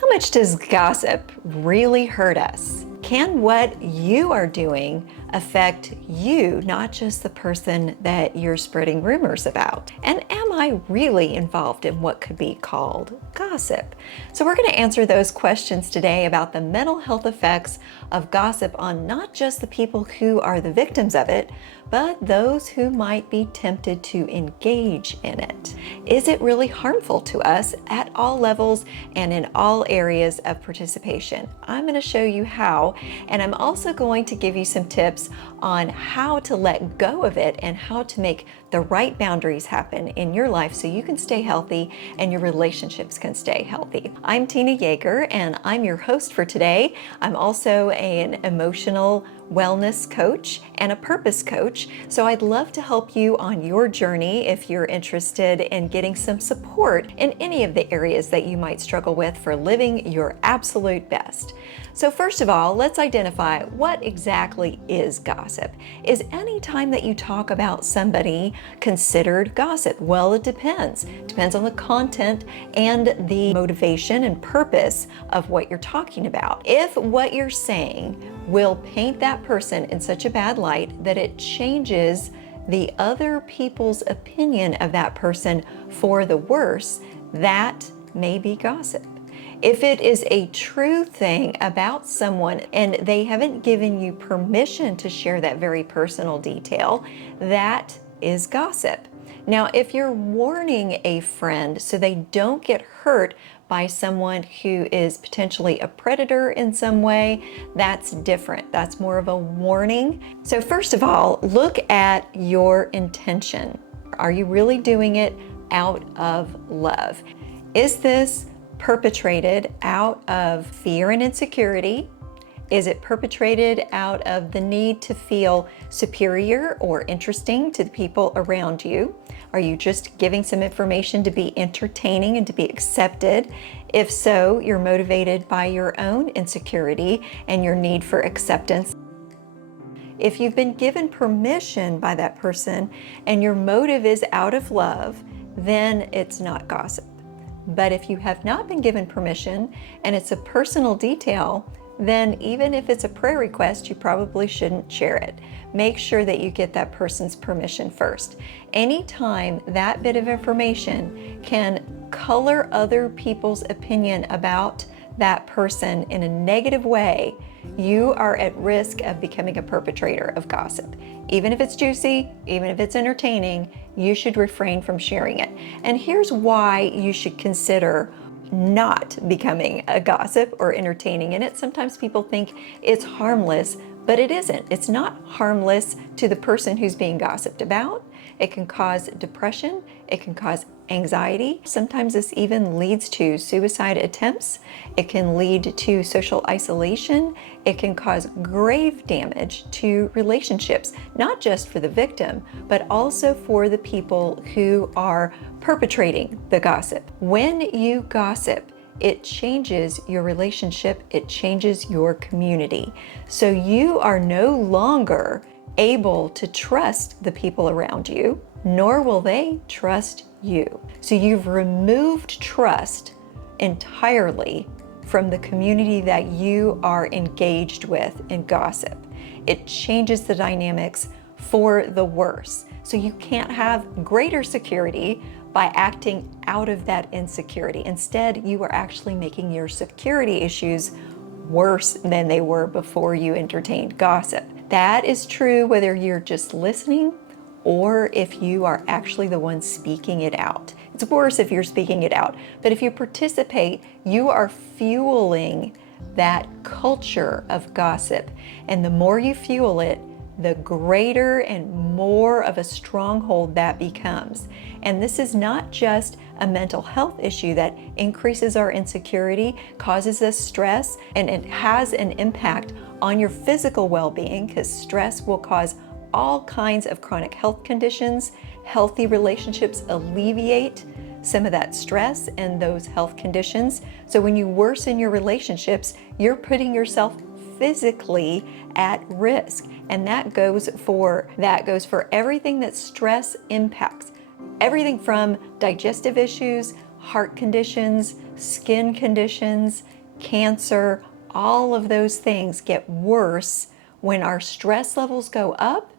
How much does gossip really hurt us? Can what you are doing affect you, not just the person that you're spreading rumors about? And am I really involved in what could be called gossip? So we're going to answer those questions today about the mental health effects of gossip on not just the people who are the victims of it, but those who might be tempted to engage in it. Is it really harmful to us at all levels and in all areas of participation? I'm going to show you how, and I'm also going to give you some tips on how to let go of it and how to make the right boundaries happen in your life so you can stay healthy and your relationships can stay healthy. I'm Tina Yeager and I'm your host for today. I'm also an emotional wellness coach and a purpose coach. So I'd love to help you on your journey if you're interested in getting some support in any of the areas that you might struggle with for living your absolute best. So first of all, let's identify what exactly is gossip. Is any time that you talk about somebody considered gossip? Well, it depends. It depends on the content and the motivation and purpose of what you're talking about. If what you're saying will paint that person in such a bad light that it changes the other people's opinion of that person for the worse, that may be gossip. If it is a true thing about someone and they haven't given you permission to share that very personal detail, that is gossip. Now, if you're warning a friend so they don't get hurt by someone who is potentially a predator in some way, that's different. That's more of a warning. So first of all, look at your intention. Are you really doing it out of love? Is this perpetrated out of fear and insecurity? Is it perpetrated out of the need to feel superior or interesting to the people around you? Are you just giving some information to be entertaining and to be accepted? If so, you're motivated by your own insecurity and your need for acceptance. If you've been given permission by that person and your motive is out of love, then it's not gossip. But if you have not been given permission and it's a personal detail, then even if it's a prayer request, you probably shouldn't share it. Make sure that you get that person's permission first. Anytime that bit of information can color other people's opinion about that person in a negative way, you are at risk of becoming a perpetrator of gossip. Even if it's juicy, even if it's entertaining, you should refrain from sharing it. And here's why you should consider not becoming a gossip or entertaining in it. Sometimes people think it's harmless, but it isn't. It's not harmless to the person who's being gossiped about. It can cause depression. It can cause anxiety. Sometimes this even leads to suicide attempts. It can lead to social isolation. It can cause grave damage to relationships, not just for the victim, but also for the people who are perpetrating the gossip. When you gossip, it changes your relationship, it changes your community. So you are no longer able to trust the people around you, nor will they trust you. So you've removed trust entirely from the community that you are engaged with in gossip. It changes the dynamics for the worse. So you can't have greater security by acting out of that insecurity. Instead, you are actually making your security issues worse than they were before you entertained gossip. That is true whether you're just listening or if you are actually the one speaking it out. It's worse if you're speaking it out, but if you participate, you are fueling that culture of gossip. And the more you fuel it, the greater and more of a stronghold that becomes. And this is not just a mental health issue that increases our insecurity, causes us stress, and it has an impact on your physical well-being, because stress will cause all kinds of chronic health conditions. Healthy relationships alleviate some of that stress and those health conditions. So when you worsen your relationships, you're putting yourself physically at risk. And that goes for everything that stress impacts. Everything from digestive issues, heart conditions, skin conditions, cancer, all of those things get worse when our stress levels go up,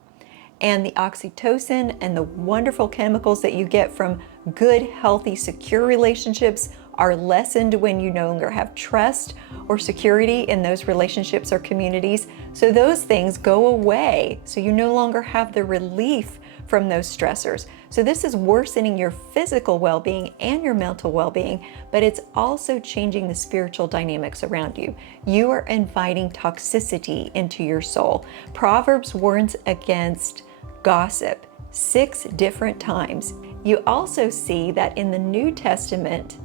and the oxytocin and the wonderful chemicals that you get from good, healthy, secure relationships are lessened when you no longer have trust or security in those relationships or communities. So those things go away. So you no longer have the relief from those stressors. So this is worsening your physical well-being and your mental well-being, but it's also changing the spiritual dynamics around you. You are inviting toxicity into your soul. Proverbs warns against gossip 6 different times. You also see that in the New Testament,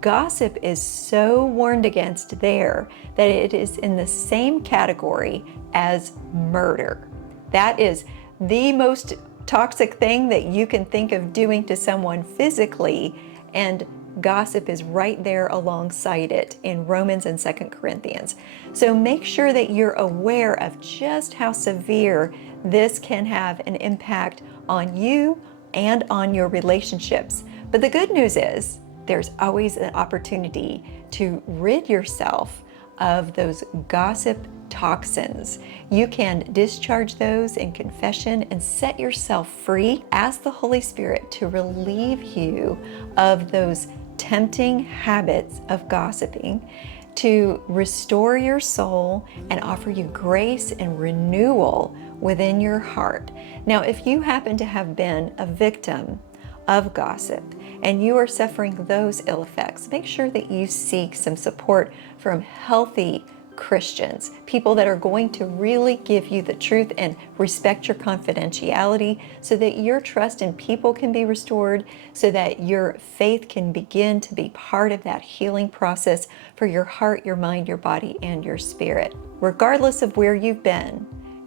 gossip is so warned against there that it is in the same category as murder. That is the most toxic thing that you can think of doing to someone physically, and gossip is right there alongside it in Romans and 2 Corinthians. So make sure that you're aware of just how severe this can have an impact on you and on your relationships. But the good news is there's always an opportunity to rid yourself of those gossip toxins. You can discharge those in confession and set yourself free. Ask the Holy Spirit to relieve you of those tempting habits of gossiping, to restore your soul and offer you grace and renewal within your heart. Now, if you happen to have been a victim of gossip and you are suffering those ill effects, make sure that you seek some support from healthy Christians, people that are going to really give you the truth and respect your confidentiality, so that your trust in people can be restored, so that your faith can begin to be part of that healing process for your heart, your mind, your body, and your spirit. Regardless of where you've been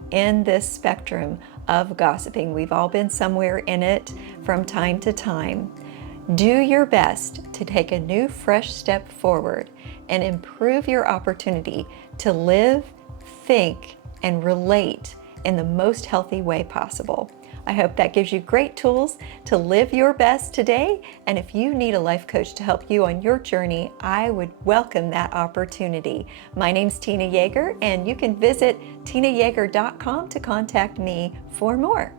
in this spectrum of gossiping, we've all been somewhere in it from time to time. Do your best to take a new, fresh step forward and improve your opportunity to live, think, and relate in the most healthy way possible. I hope that gives you great tools to live your best today. And if you need a life coach to help you on your journey, I would welcome that opportunity. My name's Tina Yeager, and you can visit tinayeager.com to contact me for more.